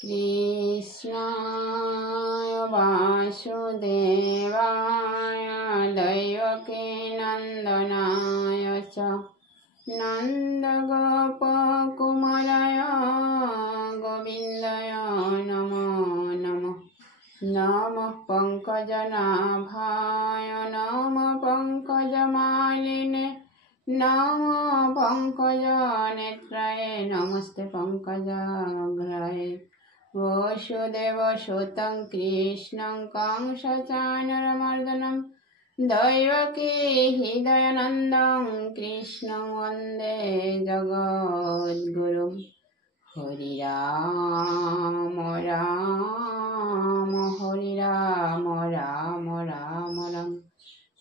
कृष्णाय वासुदेवाय दैवकीनन्दनाय च नन्दगोपकुमाराय गोविन्दाय नमो नमः। नमः पङ्कजनाभाय नमः पङ्कजमालिने नमः पङ्कजनेत्राय नमस्ते पङ्कजाग्रये। वसुदेवसुतं कृष्णं कंसचाणूरमर्दनं दैवकी हृदयानन्दं कृष्णं वन्दे जगद्गुरुं। हरि राम राम हरि राम राम राम राम।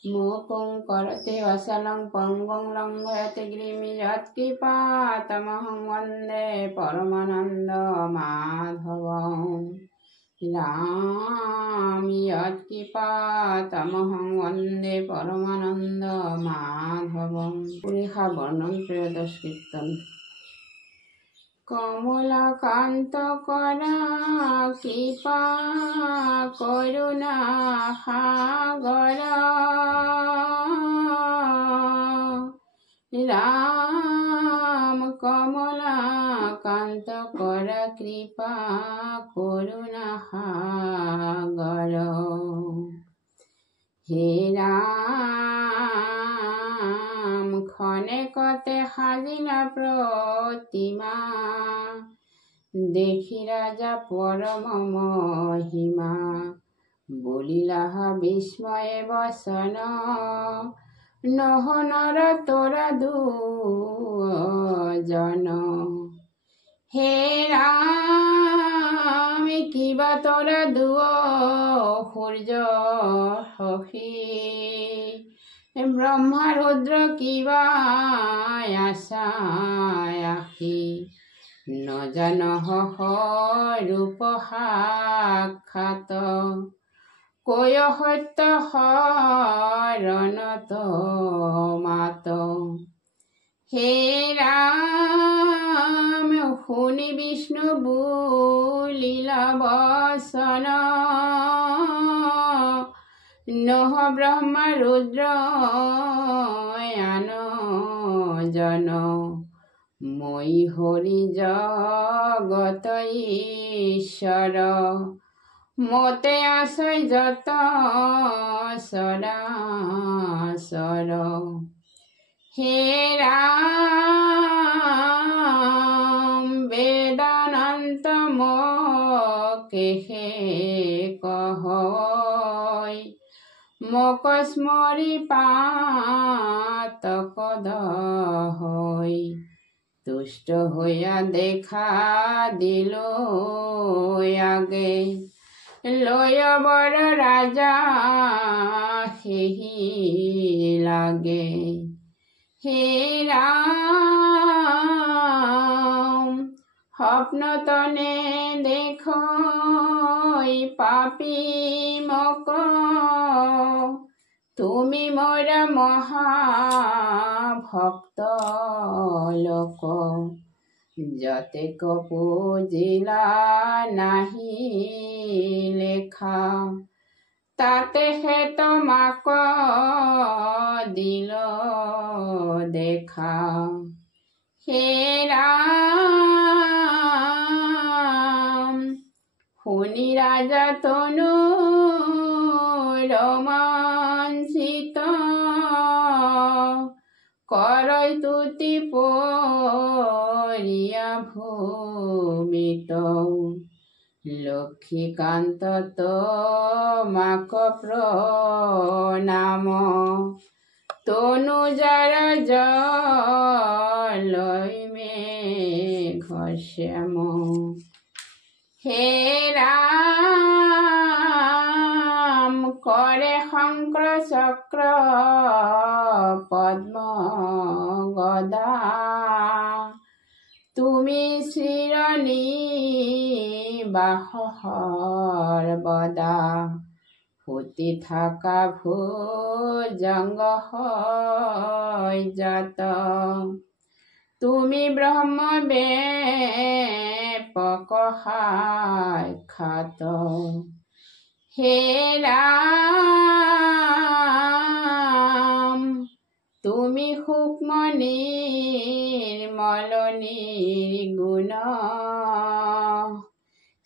मूकं करोति वसलं पङ्गुं लङ्घयति गिरिं यत्कृपातमहं वन्दे परमानन्दमाधवं। राम यत्कृपातमहं वन्दे परमानन्दमाधवं। पुरेहा वर्णन त्रयोदश कीर्तन। कमलाकान्त करा कृपा करुणा सागर राम कमलाकान्त करा कृपा करुणा सागर। हे राम खने कते हाजिला प्रतिमा देखी राजा परम महिमा बोलिलाह विस्मय बसन नह नर तोरा दुजन। हे राम किबा तोरा दुओ সূর্য সখী ব্রহ্মা রুদ্র কিবা আশা আখি ন জানহ রূপ সাক্ষাৎ কয় সত্য শৰণত মাত। হে ৰাম শুনি বিষ্ণু বুলিলা বচন নহ ব্ৰহ্মা ৰুদ্ৰ আন জন। মই হৰি জগত ঈশ্বৰ মতে আশ্ৰয় যত চৰাচৰ। হে ৰাম বেদান্ত মকেহে কহয় মোক স্মৰি পাতক দহয়। তুষ্ট হইয়া দেখা দিল আগে লয় বড় রাজা সেহি লাগে। হে রাম স্বপ্নতনে দেখই পাপী মক তুমি মোর মহাভক্ত লোক। যতেক পুজিলা নাহি লেখা তাতে হে তোমাক দিল দেখা। হে রাম শুনি রাজা তনু রোমাঞ্চিত করই তুতি পরিয়া ভূমিত। লক্ষ্মীকান্ত তোমাক প্রণাম তনু যার জলই মেঘ শ্যাম। হে রাম করে শঙ্কর চক্র পদ্ম গদা তুমি শ্রীরণী বাস সর্বদা। হতি থাকা ভুজঙ্গ জাত তুমি ব্রহ্ম পকহাক্ষাত। হে রাম, তুমি সূক্ষ্ম নির্মল নির্গুণ,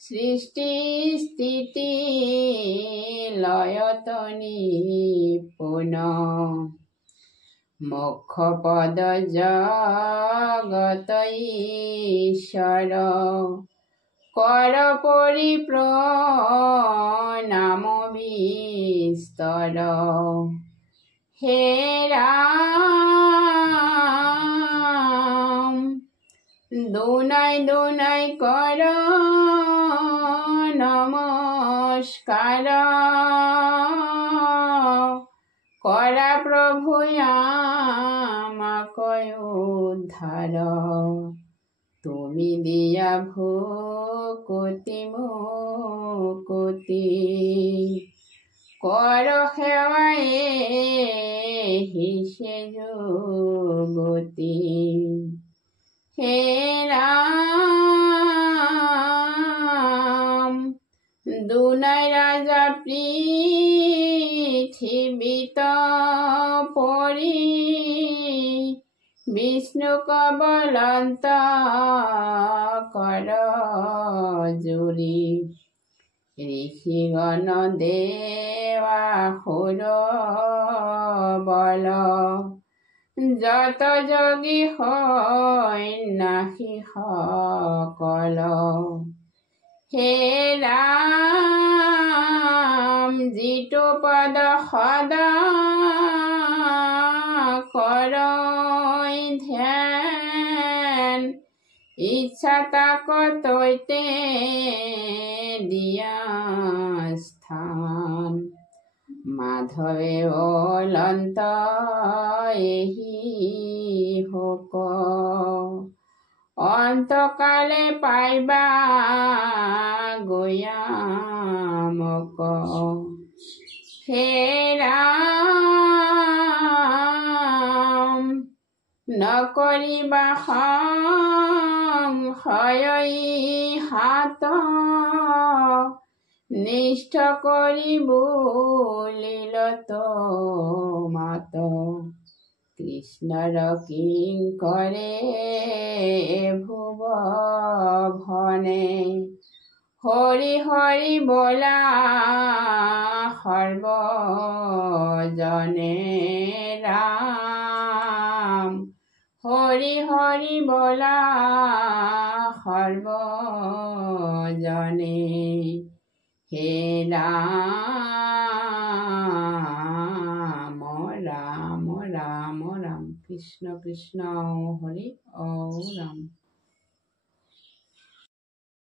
সৃষ্টি স্থিতি লয়ত নিপুণ। মোক্ষ পদ জগত ঈশ্বর, কর পরিপ্রণাম বিস্তর। হে রাম, দুনাই দুনাই কর নমস্কার, করা প্রভু আমাকয় উদ্ধার। তুমি দিয়া ভূকতি মুকুতি, কর সেৱায়ে হিসে যুগতি। হে রাম, দুনাই রাজা পৃথিবীত পৰি, বিষ্ণু কবলন্ত কৰ জুৰি। ঋষিগণ দেৱাসুৰ বল, যত যোগী সন্ন্যাসী সকল। হে ৰাম, যিটো পদ সদা কৰ ধ্যান, ইচ্ছা তাক তৈতে দিয়া স্থান। মাধৱে অনন্ত এহি হোক, অন্তকালে পাইবা গয়ামক। হে ৰাম, নকৰিবা সংশয় হাত, নিষ্ঠ কৰি বুলিল মাত। কৃষ্ণৰ কিংকৰে ভুৱনে, হৰি হৰি বলা সৰ্বজনে। ৰাম, হৰি হৰি বলা সৰ্বজনে। হে ৰাম, ৰাম ৰাম ৰাম। কৃষ্ণ কৃষ্ণ হৰি। ও ৰাম।